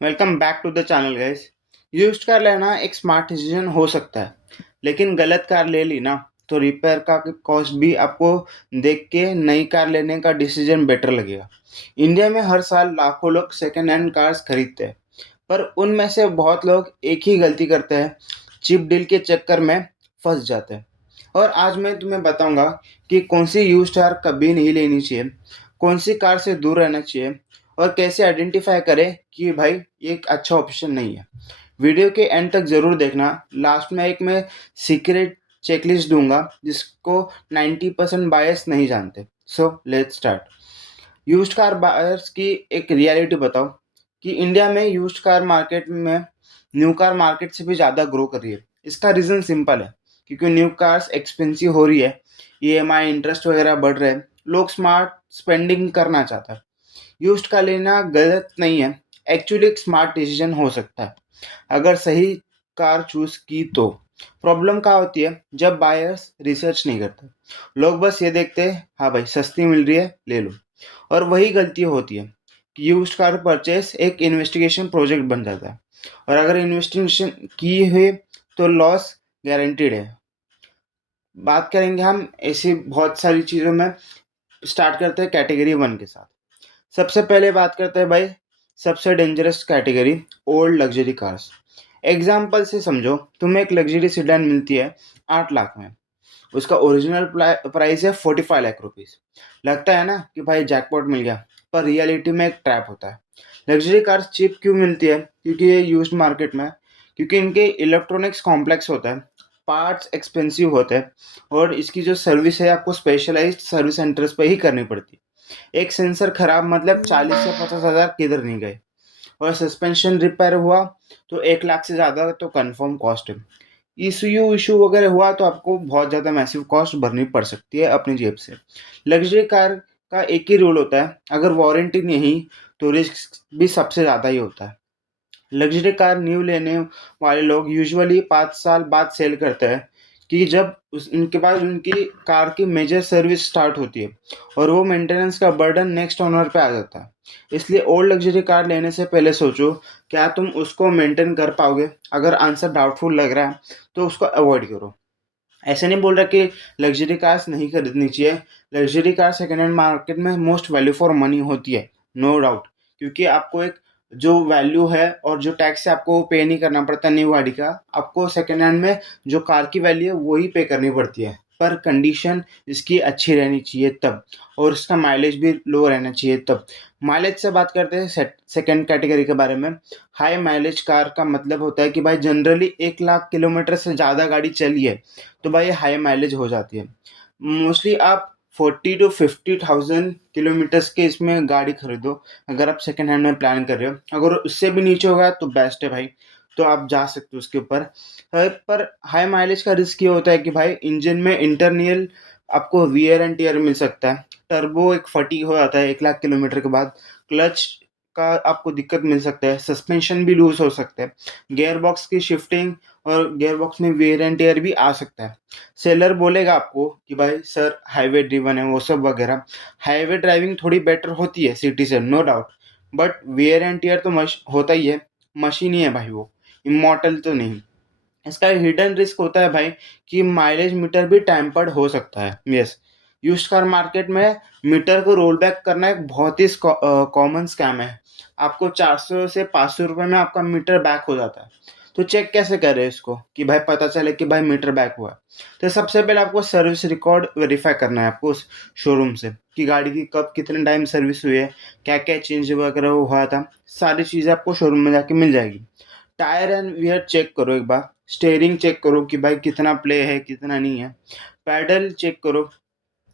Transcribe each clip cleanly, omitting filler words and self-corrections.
Welcome back to the channel guys. Used car लेना एक smart decision हो सकता है, लेकिन गलत कार ले ली ना तो रिपेयर का कॉस्ट भी आपको देख के नई कार लेने का डिसीजन बेटर लगेगा। इंडिया में हर साल लाखों लोग सेकेंड हैंड कार्स खरीदते हैं, पर उनमें से बहुत लोग एक ही गलती करते हैं, चीप डील के चक्कर में फंस जाते हैं। और आज मैं तुम्हें बताऊंगा कि कौन सी यूज्ड कार कभी नहीं लेनी चाहिए, कौन सी कार से दूर रहना चाहिए और कैसे आइडेंटिफाई करें कि भाई ये एक अच्छा ऑप्शन नहीं है। वीडियो के एंड तक ज़रूर देखना। लास्ट में एक मैं सीक्रेट चेकलिस्ट दूंगा जिसको 90% बायर्स नहीं जानते। So let's start. Used car buyers की एक रियलिटी बताओ कि इंडिया में यूज्ड कार मार्केट में न्यू कार मार्केट से भी ज़्यादा ग्रो कर रही है। इसका रीज़न सिंपल है, क्योंकि न्यू कार्स एक्सपेंसिव हो रही है, ईएमआई इंटरेस्ट वगैरह बढ़ रहे हैं, लोग स्मार्ट स्पेंडिंग करना चाहता है। यूज्ड का लेना गलत नहीं है, एक्चुअली एक स्मार्ट डिसीजन हो सकता है अगर सही कार चूज की तो। प्रॉब्लम क्या होती है जब बायर्स रिसर्च नहीं करते, लोग बस ये देखते हैं हाँ भाई सस्ती मिल रही है ले लो, और वही गलती होती है कि यूज्ड कार परचेस एक इन्वेस्टिगेशन प्रोजेक्ट बन जाता है, और अगर इन्वेस्टिगेशन की हुई तो लॉस गारंटीड है। बात करेंगे हम ऐसी बहुत सारी चीज़ों में। स्टार्ट करते हैं कैटेगरी वन के साथ। सबसे पहले बात करते हैं भाई सबसे dangerous category, old luxury cars. Example से समझो, तुम्हें एक लग्जरी सीडान मिलती है 8 लाख में, उसका ओरिजिनल प्राइस है 45 लाख रुपीज़। लगता है ना कि भाई जैकपॉट मिल गया, पर रियलिटी में एक ट्रैप होता है। लग्जरी कार्स चीप क्यों मिलती है? क्योंकि ये यूज्ड मार्केट में, क्योंकि इनके इलेक्ट्रॉनिक्स कॉम्प्लेक्स होता है, पार्ट्स एक्सपेंसिव होते हैं, और इसकी जो सर्विस है आपको स्पेशलाइज्ड सर्विस सेंटर्स पे ही करनी पड़ती है। एक सेंसर खराब मतलब 40 से 50 हज़ार किधर नहीं गए, और सस्पेंशन रिपेयर हुआ तो 1 लाख से ज़्यादा तो कंफर्म कॉस्ट है। ईसीयू इशू वगैरह हुआ तो आपको बहुत ज़्यादा मैसिव कॉस्ट भरनी पड़ सकती है अपनी जेब से। लग्जरी कार का एक ही रूल होता है, अगर वारंटी नहीं तो रिस्क भी सबसे ज़्यादा ही होता है। लग्जरी कार न्यू लेने वाले लोग यूजुअली 5 साल बाद सेल करते हैं, कि जब उनके पास उनकी कार की मेजर सर्विस स्टार्ट होती है और वो मेंटेनेंस का बर्डन नेक्स्ट ओनर पे आ जाता है। इसलिए ओल्ड लग्जरी कार लेने से पहले सोचो क्या तुम उसको मेंटेन कर पाओगे। अगर आंसर डाउटफुल लग रहा है तो उसको अवॉइड करो। ऐसे नहीं बोल रहा कि लग्जरी कार्स नहीं खरीदनी चाहिए। Luxury car second hand market में मोस्ट वैल्यू फॉर मनी होती है, नो डाउट, क्योंकि आपको एक जो वैल्यू है और जो टैक्स है आपको पे नहीं करना पड़ता न्यू गाड़ी का, आपको सेकेंड हैंड में जो कार की वैल्यू है वही पे करनी पड़ती है। पर कंडीशन इसकी अच्छी रहनी चाहिए तब, और इसका माइलेज भी लो रहना चाहिए तब। माइलेज से बात करते हैं सेकेंड कैटेगरी के बारे में। हाई माइलेज कार का मतलब होता है कि भाई जनरली 1 लाख किलोमीटर से ज़्यादा गाड़ी चली है तो भाई हाई माइलेज हो जाती है। मोस्टली आप 40 to 50,000 किलोमीटर्स के इसमें गाड़ी खरीदो अगर आप सेकेंड हैंड में प्लान कर रहे हो। अगर उससे भी नीचे होगा तो बेस्ट है भाई, तो आप जा सकते हो उसके ऊपर। पर हाई माइलेज का रिस्क ये होता है कि भाई इंजन में इंटरनल आपको वियर एंड टीयर मिल सकता है, टर्बो एक फटी हो जाता है 1 लाख किलोमीटर के बाद, क्लच का आपको दिक्कत मिल सकता है, सस्पेंशन भी लूज हो सकता है, गियर बॉक्स की शिफ्टिंग और गियर बॉक्स में वेयर एंड टेयर भी आ सकता है। सेलर बोलेगा आपको कि भाई सर हाईवे ड्रिवन है वो सब वगैरह। हाईवे ड्राइविंग थोड़ी बेटर होती है सिटी से, no doubt, but wear and tear तो होता ही है, मशीन ही है भाई वो, इमॉर्टल तो नहीं। इसका हिडन रिस्क होता है भाई कि माइलेज मीटर भी टैम्पर्ड हो सकता है। यस, यूज्ड कार मार्केट में मीटर को रोल बैक करना एक बहुत ही कॉमन स्कैम है। आपको 400 से 500 रुपये में आपका मीटर बैक हो जाता है। तो चेक कैसे करें इसको कि भाई पता चले कि भाई मीटर बैक हुआ है? तो सबसे पहले आपको सर्विस रिकॉर्ड वेरीफाई करना है आपको उस शोरूम से, कि गाड़ी की कब कितने टाइम सर्विस हुई है, क्या क्या चेंज वगैरह हुआ था, सारी चीज़ें आपको शोरूम में जाके मिल जाएगी। टायर एंड वियर चेक करो एक बार, स्टेयरिंग चेक करो कि भाई कितना प्ले है कितना नहीं है, पैडल चेक करो।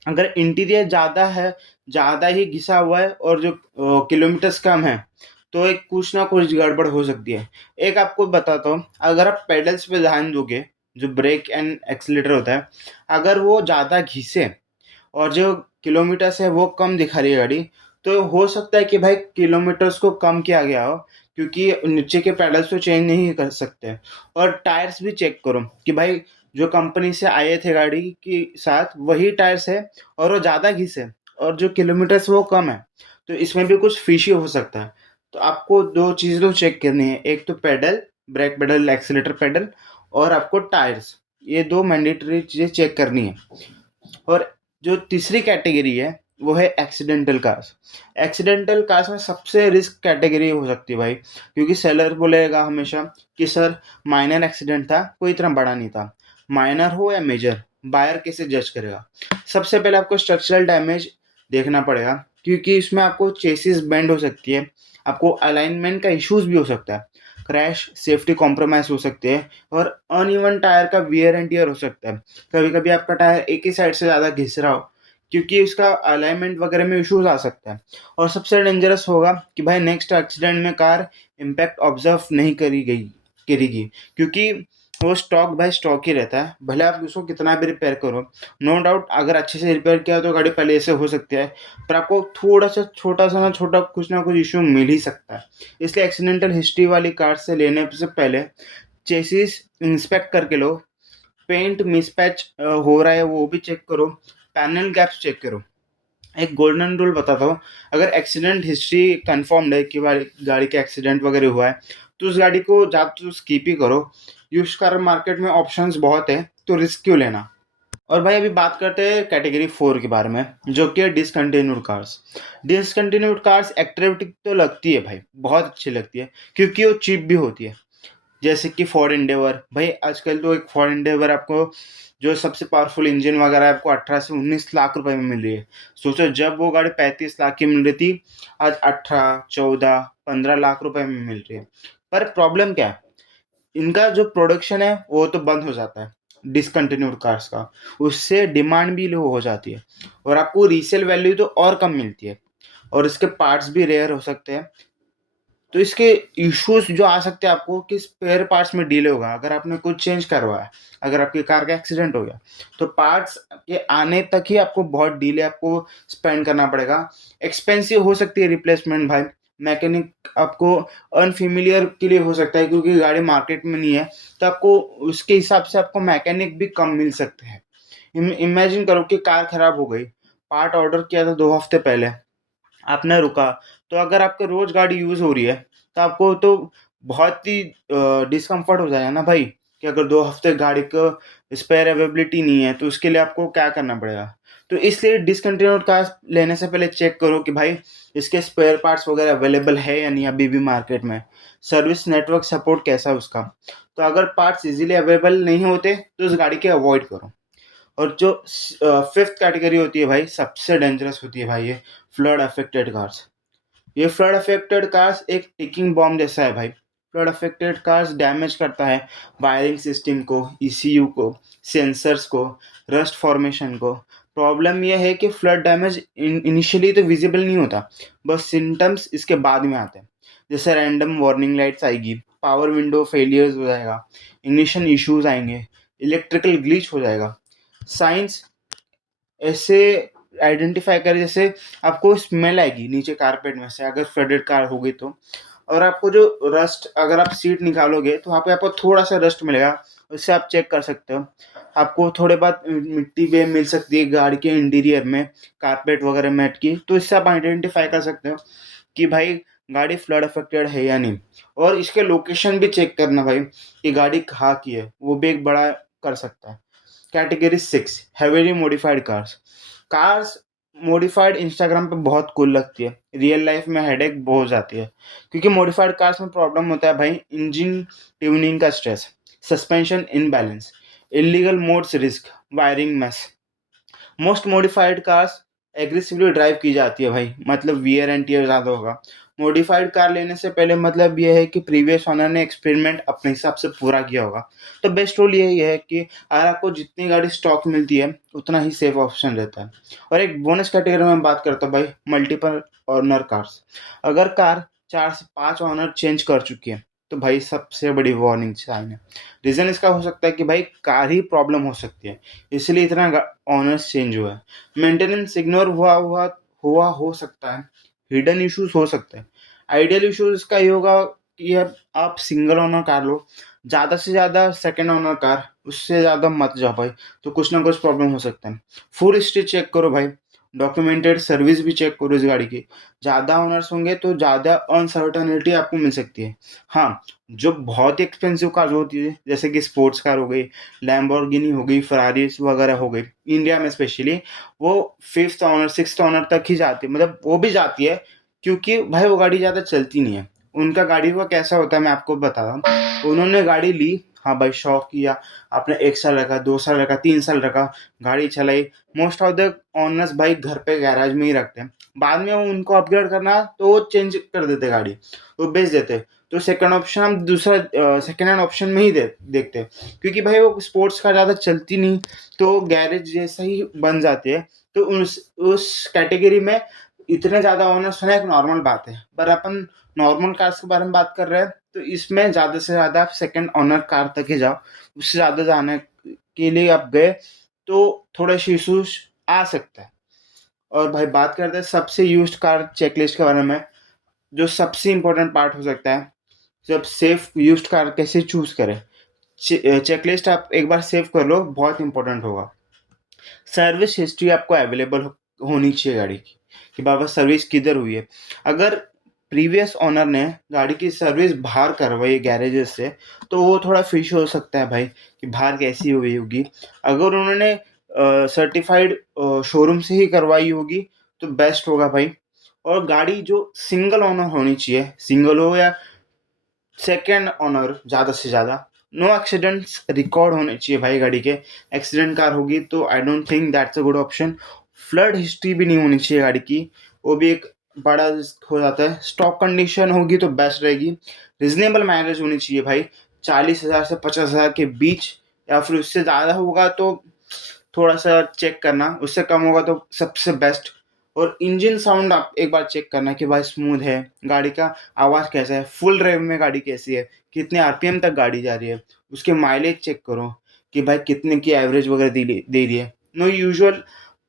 अगर इंटीरियर ज़्यादा है, ज़्यादा ही घिसा हुआ है और जो किलोमीटर्स कम है, तो एक कुछ ना कुछ गड़बड़ हो सकती है। एक आपको बताता हूँ, अगर आप पेडल्स पे ध्यान दोगे, जो ब्रेक एंड एक्सीलेटर होता है, अगर वो ज़्यादा घिसे और जो किलोमीटर्स है वो कम दिखा रही है गाड़ी, तो हो सकता है कि भाई किलोमीटर्स को कम किया गया हो, क्योंकि नीचे के पैडल्स तो चेंज नहीं कर सकते। और टायर्स भी चेक करो कि भाई जो कंपनी से आए थे गाड़ी के साथ वही टायर्स है और वो ज़्यादा घिसे और जो किलोमीटर्स वो कम है, तो इसमें भी कुछ फिशी हो सकता है। तो आपको 2 चीज़ तो चेक करनी है, एक तो pedal, brake pedal, accelerator pedal और आपको टायर्स, ये 2 मैंडेटरी चीज़ें चेक करनी है। और जो तीसरी कैटेगरी है वो है एक्सीडेंटल कार्स। एक्सीडेंटल कार्स में सबसे रिस्क कैटेगरी हो सकती है भाई, क्योंकि सेलर बोलेगा हमेशा कि सर माइनर एक्सीडेंट था, कोई इतना बड़ा नहीं था। माइनर हो या मेजर, बायर कैसे जज करेगा? सबसे पहले आपको स्ट्रक्चरल डैमेज देखना पड़ेगा, क्योंकि इसमें आपको चेसिस बेंड हो सकती है, आपको अलाइनमेंट का इश्यूज भी हो सकता है, क्रैश सेफ्टी कॉम्प्रोमाइज हो सकती है, और अनइवन टायर का वियर एंड टियर हो सकता है। कभी कभी आपका टायर एक ही साइड से ज़्यादा घिस रहा हो, क्योंकि उसका अलाइनमेंट वगैरह में इश्यूज आ सकता है। और सबसे डेंजरस होगा कि भाई नेक्स्ट एक्सीडेंट में कार इम्पैक्ट ऑब्जर्व नहीं करेगी, क्योंकि वो स्टॉक बाय स्टॉक ही रहता है, भले आप उसको कितना भी रिपेयर करो। नो डाउट अगर अच्छे से रिपेयर किया तो गाड़ी पहले से हो सकती है, पर आपको थोड़ा सा छोटा सा ना कुछ इश्यू मिल ही सकता है। इसलिए एक्सीडेंटल हिस्ट्री वाली कार से लेने से पहले चेसिस इंस्पेक्ट करके लो, पेंट मिसपैच हो रहा है वो भी चेक करो, पैनल गैप्स चेक करो। एक गोल्डन रूल बताता हूँ, अगर एक्सीडेंट हिस्ट्री कंफर्म्ड है कि भाई गाड़ी का एक्सीडेंट वगैरह हुआ है, तो उस गाड़ी को ज़्यादा तो स्किप ही करो। यूज कार मार्केट में ऑप्शंस बहुत है, तो रिस्क क्यों लेना। और भाई अभी बात करते हैं कैटेगरी 4 के बारे में, जो कि है discontinued cars. Discontinued cars attractive तो लगती है भाई, बहुत अच्छी लगती है, क्योंकि वो चीप भी होती है। जैसे कि फोर्ड एंडेवर, भाई आजकल तो एक फोर्ड एंडेवर आपको जो सबसे पावरफुल इंजन वगैरह है, आपको 18 से 19 लाख रुपए में मिल रही है। सोचो जब वो गाड़ी 35 लाख की मिल रही थी, आज 18, 14, 15 लाख रुपए में मिल रही है। पर प्रॉब्लम क्या है, इनका जो प्रोडक्शन है वो तो बंद हो जाता है डिसकंटिन्यूड कार्स का, उससे डिमांड भी लो हो जाती है, और आपको रीसेल वैल्यू तो और कम मिलती है, और इसके पार्ट्स भी रेयर हो सकते हैं। तो इसके इश्यूज जो आ सकते हैं आपको कि स्पेयर पार्ट्स में डिले होगा, अगर आपने कुछ चेंज करवाया, अगर आपकी कार का एक्सीडेंट हो गया, तो पार्ट्स के आने तक ही आपको बहुत डिले आपको स्पेंड करना पड़ेगा। एक्सपेंसिव हो सकती है रिप्लेसमेंट भाई, मैकेनिक आपको अनफेमिलियर के लिए हो सकता है, क्योंकि गाड़ी मार्केट में नहीं है, तो आपको उसके हिसाब से आपको मैकेनिक भी कम मिल सकते हैं। इमेजिन करो कि कार खराब हो गई, पार्ट ऑर्डर किया था 2 हफ्ते पहले, आपने रुका, तो अगर आपके रोज गाड़ी यूज हो रही है, तो आपको तो बहुत ही डिस्कम्फर्ट हो जाएगा ना भाई, कि अगर 2 हफ्ते गाड़ी को स्पेयर अवेलेबिलिटी नहीं है, तो उसके लिए आपको क्या करना पड़ेगा। तो इसलिए डिसकंटिन्यूड कार लेने से पहले चेक करो कि भाई इसके स्पेयर पार्ट्स वगैरह अवेलेबल है या नहीं अभी भी मार्केट में, सर्विस नेटवर्क सपोर्ट कैसा है उसका। तो अगर पार्ट्स इजीली अवेलेबल नहीं होते तो उस गाड़ी के अवॉइड करो। और जो फिफ्थ कैटेगरी होती है भाई, सबसे डेंजरस होती है भाई, ये फ्लड अफेक्टेड कार्स। ये फ्लड अफेक्टेड कार्स एक टिकिंग बॉम्ब जैसा है भाई। फ्लड अफेक्टेड कार्स डैमेज करता है वायरिंग सिस्टम को, ईसीयू को, सेंसर्स को, रस्ट फॉर्मेशन को। प्रॉब्लम यह है कि फ्लड डैमेज इनिशियली तो विजिबल नहीं होता, बस सिम्टम्स इसके बाद में आते हैं। जैसे रैंडम वार्निंग लाइट्स आएगी, पावर विंडो फेलियर्स हो जाएगा, इग्निशन इश्यूज आएंगे, इलेक्ट्रिकल ग्लिच हो जाएगा। साइंस ऐसे आइडेंटिफाई करें, जैसे आपको स्मेल आएगी नीचे कारपेट में से अगर फ्लडेड कार होगी तो, और आपको जो रस्ट, अगर आप सीट निकालोगे तो वहाँ पे आपको थोड़ा सा रस्ट मिलेगा, उससे आप चेक कर सकते हो। आपको थोड़े बहुत मिट्टी भी मिल सकती है गाड़ी के इंटीरियर में, कारपेट वगैरह मैट की, तो इससे आप आइडेंटिफाई कर सकते हो कि भाई गाड़ी फ्लड अफेक्टेड है या नहीं। और इसके लोकेशन भी चेक करना भाई, कि गाड़ी कहाँ की है, वो भी एक बड़ा कर सकता है। Category 6, heavily modified cars. Cars modified Instagram पे बहुत कूल लगती है, रियल लाइफ में हेडेक बहुत जाती है, क्योंकि मॉडिफाइड कार्स में प्रॉब्लम होता है भाई, इंजन ट्यूनिंग का stress, suspension imbalance, illegal modes risk, wiring mess. Most modified cars aggressively drive की जाती है भाई, मतलब वियर एंड टियर ज़्यादा होगा। मॉडिफाइड कार लेने से पहले मतलब ये है कि प्रीवियस ओनर ने एक्सपेरिमेंट अपने हिसाब से पूरा किया होगा। तो बेस्ट रूल यही है कि अगर आपको जितनी गाड़ी स्टॉक मिलती है उतना ही सेफ ऑप्शन रहता है। और एक बोनस कैटेगरी में बात करता हूँ भाई, मल्टीपल ऑनर कार्स। अगर कार 4 से 5 ऑनर चेंज कर चुकी है, तो भाई सबसे बड़ी वार्निंग साइन है। रीज़न इसका हो सकता है कि भाई कार ही प्रॉब्लम हो सकती है, इसलिए इतना ऑनर्स चेंज हुआ है। मेंटेनेंस इग्नोर हुआ हो सकता है, हिडन इश्यूज हो सकते हैं। आइडियल इश्यूज इसका ये होगा कि अब आप सिंगल ओनर कार लो, ज़्यादा से ज़्यादा सेकंड ओनर कार, उससे ज़्यादा मत जाओ भाई, तो कुछ ना कुछ प्रॉब्लम हो सकता है। फुल हिस्ट्री चेक करो भाई, डॉक्यूमेंटेड सर्विस भी चेक करो इस गाड़ी की। ज़्यादा ओनर्स होंगे तो ज़्यादा अनसर्टेनिटी आपको मिल सकती है। हाँ, जो बहुत ही एक्सपेंसिव कार होती है जैसे कि स्पोर्ट्स कार हो गई, लैम्बोर्गिनी हो गई, फरारीस वगैरह हो गई, इंडिया में स्पेशली वो 5th ऑनर 6th ऑनर तक ही जाती है, मतलब वो भी जाती है क्योंकि भाई वो गाड़ी ज़्यादा चलती नहीं है। उनका गाड़ी का कैसा होता है मैं आपको बता रहा हूँ। उन्होंने गाड़ी ली, हाँ भाई शौक किया, आपने 1 साल रखा, 2 साल रखा, 3 साल रखा, गाड़ी चलाई। मोस्ट ऑफ द ऑनर्स भाई घर पे गैराज में ही रखते हैं। बाद में उनको अपग्रेड करना तो वो चेंज कर देते गाड़ी, वो बेच देते। तो सेकंड ऑप्शन हम दूसरा सेकंड हैंड ऑप्शन में ही देखते हैं क्योंकि भाई वो स्पोर्ट्स कार ज़्यादा चलती नहीं, तो गैरेज जैसा ही बन जाती है। तो उस कैटेगरी में इतने ज़्यादा ऑनर्स होना एक नॉर्मल बात है। पर अपन नॉर्मल कार्स के बारे में बात कर रहे हैं तो इसमें ज़्यादा से ज़्यादा आप सेकंड ऑनर कार तक ही जाओ। उससे ज़्यादा जाने के लिए आप गए तो थोड़ा इश्यूज आ सकता है। और भाई बात करते हैं सबसे यूज्ड कार चेकलिस्ट के बारे में, जो सबसे इम्पोर्टेंट पार्ट हो सकता है। जब सेफ यूज्ड कार कैसे चूज करें, चेकलिस्ट आप एक बार सेव कर लो, बहुत इंपॉर्टेंट होगा। सर्विस हिस्ट्री आपको अवेलेबल होनी चाहिए गाड़ी की, कि बाबा सर्विस किधर हुई है। अगर प्रीवियस ओनर ने गाड़ी की सर्विस बाहर करवाई गैरेजेस से तो वो थोड़ा फिश हो सकता है भाई कि बाहर कैसी हुई होगी। अगर उन्होंने सर्टिफाइड शोरूम से ही करवाई होगी तो बेस्ट होगा भाई। और गाड़ी जो सिंगल ओनर होनी चाहिए, सिंगल हो या सेकेंड ओनर ज़्यादा से ज़्यादा, नो एक्सीडेंट्स रिकॉर्ड होने चाहिए भाई गाड़ी के। एक्सीडेंट कार होगी तो I don't think that's a good option. Flood history भी नहीं होनी चाहिए गाड़ी की, वो भी एक बड़ा रिस्क हो जाता है। स्टॉक कंडीशन होगी तो बेस्ट रहेगी। रिजनेबल माइलेज होनी चाहिए भाई, 40,000 से 50,000 के बीच, या फिर उससे ज़्यादा होगा तो थोड़ा सा चेक करना, उससे कम होगा तो सबसे बेस्ट। और इंजन साउंड आप एक बार चेक करना कि भाई स्मूथ है, गाड़ी का आवाज़ कैसा है, फुल ड्राइव में गाड़ी कैसी है, कितने आरपीएम तक गाड़ी जा रही है, उसके माइलेज चेक करो कि भाई कितने की एवरेज वगैरह दे रही है। नो यूजुअल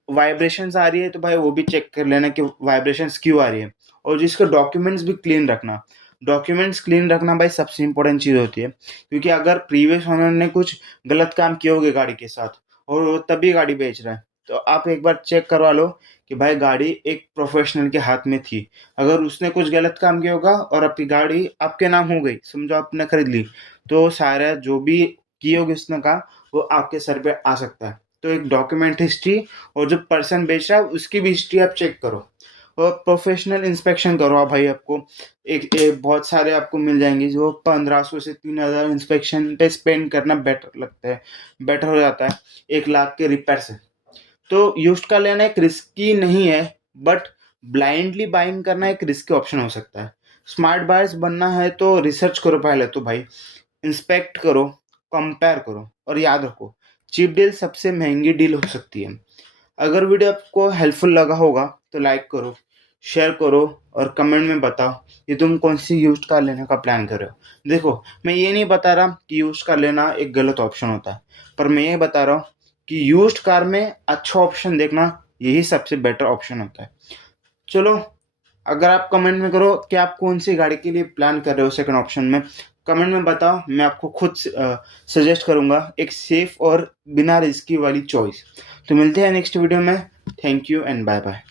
वाइब्रेशंस आ रही है तो भाई वो भी चेक कर लेना कि वाइब्रेशंस क्यों आ रही है। और जिसके डॉक्यूमेंट्स भी क्लीन रखना, डॉक्यूमेंट्स क्लीन रखना भाई सबसे इंपॉर्टेंट चीज़ होती है। क्योंकि अगर प्रीवियस ओनर ने कुछ गलत काम किए होंगे गाड़ी के साथ और वो तभी गाड़ी बेच रहा है, तो आप एक बार चेक करवा लो कि भाई गाड़ी एक प्रोफेशनल के हाथ में थी। अगर उसने कुछ गलत काम किया होगा और आपकी गाड़ी आपके नाम हो गई, समझो आपने खरीद ली, तो सारा जो भी किए होगे उसने काम वो आपके सर पे आ सकता है। तो एक डॉक्यूमेंट हिस्ट्री और जो पर्सन बेच रहा है उसकी भी हिस्ट्री आप चेक करो। और प्रोफेशनल इंस्पेक्शन करो आप भाई। आपको एक बहुत सारे आपको मिल जाएंगे जो 1500 से 3000 इंस्पेक्शन पे स्पेंड करना बेटर लगता है, बेटर हो जाता है 1 लाख के रिपेयर से। तो यूज्ड कार लेना एक रिस्की नहीं है, बट ब्लाइंडली बाइंग करना एक रिस्की ऑप्शन हो सकता है। स्मार्ट बायर्स बनना है तो रिसर्च करो पहले तो भाई, इंस्पेक्ट करो, कंपेयर करो और याद रखो चीप डील सबसे महंगी डील हो सकती है। अगर वीडियो आपको हेल्पफुल लगा होगा तो लाइक करो, शेयर करो और कमेंट में बताओ कि तुम कौन सी यूज्ड कार लेने का प्लान कर रहे हो। देखो मैं ये नहीं बता रहा कि यूज्ड कार लेना एक गलत ऑप्शन होता है, पर मैं ये बता रहा हूँ कि यूज्ड कार में अच्छा ऑप्शन देखना यही सबसे बेटर ऑप्शन होता है। चलो, अगर आप कमेंट में करो कि आप कौन सी गाड़ी के लिए प्लान कर रहे हो सेकंड ऑप्शन में, कमेंट में बताओ, मैं आपको खुद सजेस्ट करूंगा एक सेफ और बिना रिस्की वाली चॉइस। तो मिलते हैं नेक्स्ट वीडियो में। Thank you and bye bye.